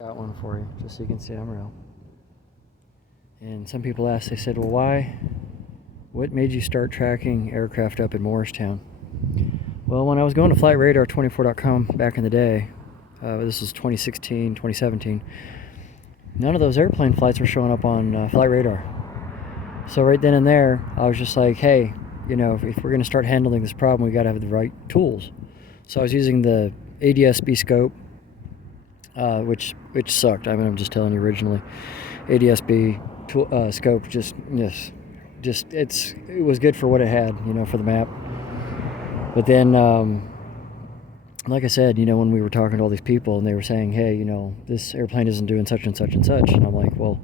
Got one for you, just so you can see I'm real. And some people asked, they said, well, what made you start tracking aircraft up in Morristown? Well, when I was going to FlightRadar24.com back in the day, this was 2016, 2017, none of those airplane flights were showing up on Flight Radar. So right then and there, I was just like, hey, if we're going to start handling this problem, we got to have the right tools. So I was using the ADS-B scope, which sucked. I mean, I'm just telling you originally. ADS-B scope it was good for what it had, for the map. But then, like I said, when we were talking to all these people and they were saying, hey, this airplane isn't doing such and such and such, and I'm like, well,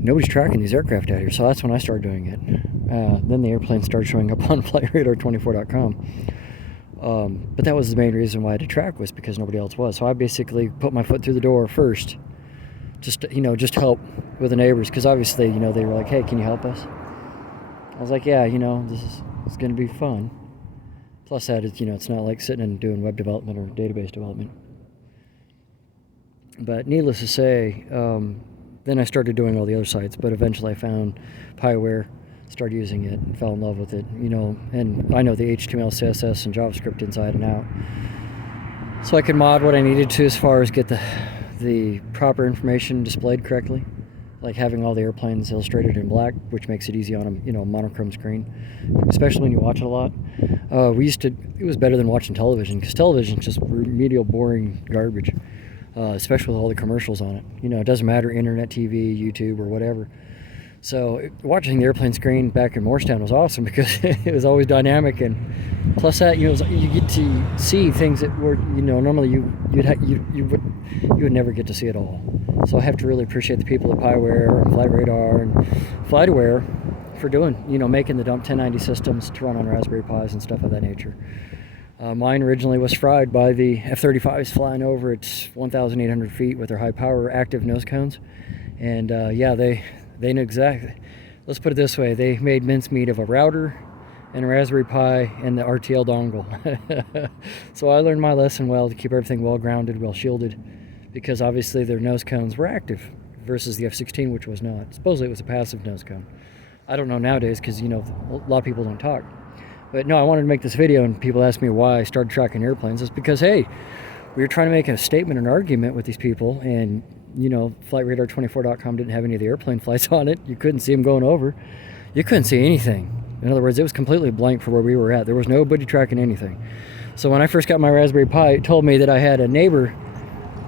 nobody's tracking these aircraft out here. So that's when I started doing it. Then the airplane started showing up on FlightRadar24.com. But that was the main reason why I had to track, was because nobody else was. So I basically put my foot through the door first, just help with the neighbors, because obviously, they were like, hey, can you help us? I was like, yeah, it's going to be fun. Plus that, it's not like sitting and doing web development or database development. But needless to say, then I started doing all the other sites, but eventually I found PyWare, started using it, and fell in love with it, and I know the HTML, CSS, and JavaScript inside and out. So I could mod what I needed to as far as get the proper information displayed correctly, like having all the airplanes illustrated in black, which makes it easy on a monochrome screen, especially when you watch it a lot. It was better than watching television, because television is just remedial, boring garbage, especially with all the commercials on it. It doesn't matter, internet TV, YouTube, or whatever. So watching the airplane screen back in Morristown was awesome, because it was always dynamic, and plus that, you get to see things that were, normally you would never get to see at all. So I have to really appreciate the people at PyWare and Flight Radar and FlightAware for doing, making the dump 1090 systems to run on Raspberry Pis and stuff of that nature. Mine originally was fried by the F-35s flying over at 1,800 feet with their high power active nose cones, and they knew exactly. Let's put it this way: they made mincemeat of a router and a Raspberry Pi and the RTL dongle. So I learned my lesson well, to keep everything well grounded, well shielded, because obviously their nose cones were active versus the F-16, which was not. Supposedly it was a passive nose cone. I don't know nowadays, because a lot of people don't talk. But no, I wanted to make this video, and people ask me why I started tracking airplanes. It's because, hey, we were trying to make a statement, an argument with these people, and FlightRadar24.com didn't have any of the airplane flights on it. You couldn't see them going over. You couldn't see anything. In other words, it was completely blank for where we were at. There was nobody tracking anything. So when I first got my Raspberry Pi, it told me that I had a neighbor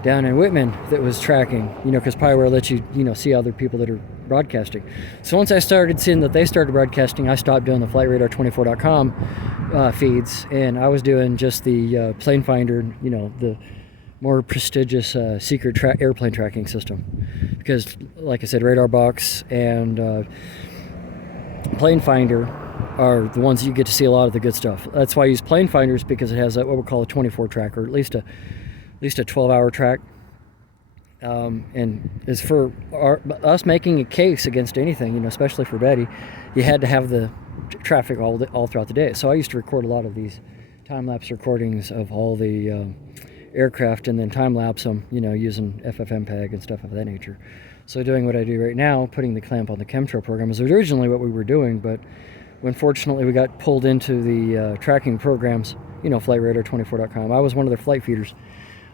down in Whitman that was tracking, because PyWare lets you, see other people that are broadcasting. So once I started seeing that they started broadcasting, I stopped doing the FlightRadar24.com feeds, and I was doing just the Plane Finder, the more prestigious secret airplane tracking system, because like I said, RadarBox and Plane Finder are the ones you get to see a lot of the good stuff. That's why I use Plane Finders, because it has what we call a 24 track, or at least a 12-hour track, and as for us making a case against anything, especially for Betty, you had to have the traffic all throughout the day. So I used to record a lot of these time-lapse recordings of all the aircraft, and then time-lapse them, using FFmpeg and stuff of that nature. So doing what I do right now, putting the clamp on the chemtrail program, was originally what we were doing, but when fortunately we got pulled into the tracking programs, FlightRadar24.com, I was one of their flight feeders.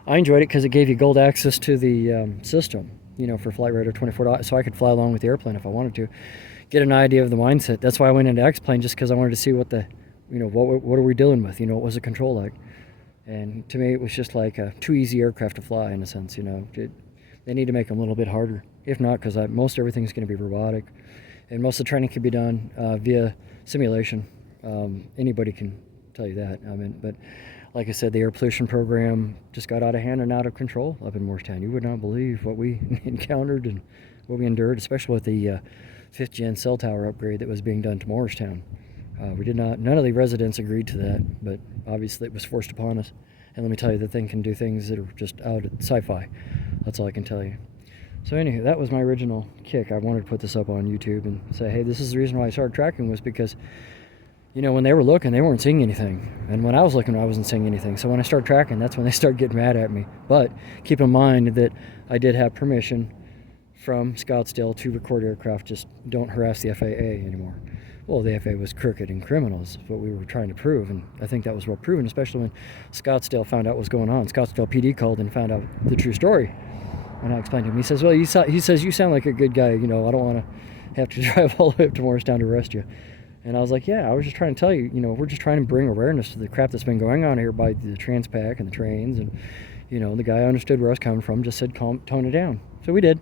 I enjoyed it because it gave you gold access to the system, for FlightRadar24, so I could fly along with the airplane if I wanted to, get an idea of the mindset. That's why I went into X-Plane, just because I wanted to see what what are we dealing with, what was the control like. And to me, it was just like a too easy aircraft to fly, in a sense. They need to make them a little bit harder. If not, because most everything's going to be robotic, and most of the training can be done via simulation. Anybody can tell you that. But like I said, the air pollution program just got out of hand and out of control up in Morristown. You would not believe what we encountered and what we endured, especially with the 5th gen cell tower upgrade that was being done to Morristown. None of the residents agreed to that, but obviously it was forced upon us. And let me tell you, the thing can do things that are just out of sci-fi. That's all I can tell you. So anyway, that was my original kick. I wanted to put this up on YouTube and say, hey, this is the reason why I started tracking, was because, when they were looking, they weren't seeing anything. And when I was looking, I wasn't seeing anything. So when I started tracking, that's when they started getting mad at me. But keep in mind that I did have permission from Scottsdale to record aircraft. Just don't harass the FAA anymore. Well, the FAA was crooked and criminals, what we were trying to prove. And I think that was well proven, especially when Scottsdale found out what was going on. Scottsdale PD called and found out the true story. And I explained to him. He says, well, you sound like a good guy. I don't want to have to drive all the way up to Morristown to arrest you. And I was like, yeah, I was just trying to tell you, we're just trying to bring awareness to the crap that's been going on here by the Transpac and the trains. And, the guy understood where I was coming from, just said, tone it down. So we did.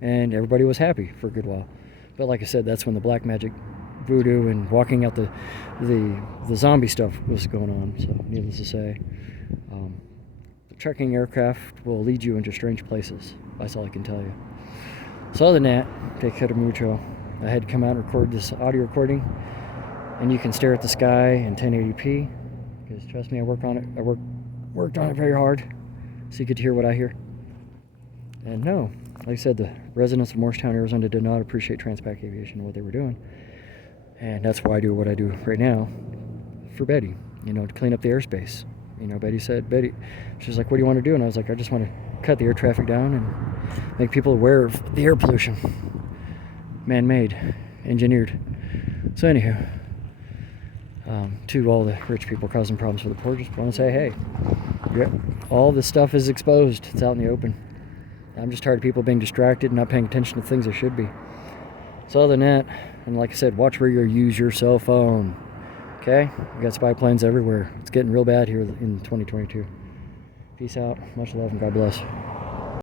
And everybody was happy for a good while. But like I said, that's when the black magic voodoo and walking out the zombie stuff was going on. So needless to say, trekking aircraft will lead you into strange places. That's all I can tell you. So other than that, te quiero mucho. I had to come out and record this audio recording. And you can stare at the sky in 1080p, because trust me, I worked on it very hard, so you get to hear what I hear. And no, like I said, the residents of Morristown, Arizona did not appreciate Transpac Aviation and what they were doing. And that's why I do what I do right now for Betty, to clean up the airspace. Betty, she's like, what do you want to do? And I was like, I just want to cut the air traffic down and make people aware of the air pollution. Man-made, engineered. So anywho, to all the rich people causing problems for the poor, just want to say, hey, all this stuff is exposed. It's out in the open. I'm just tired of people being distracted and not paying attention to things they should be. So other than that, and like I said, watch where you use your cell phone. Okay? We got spy planes everywhere. It's getting real bad here in 2022. Peace out. Much love and God bless.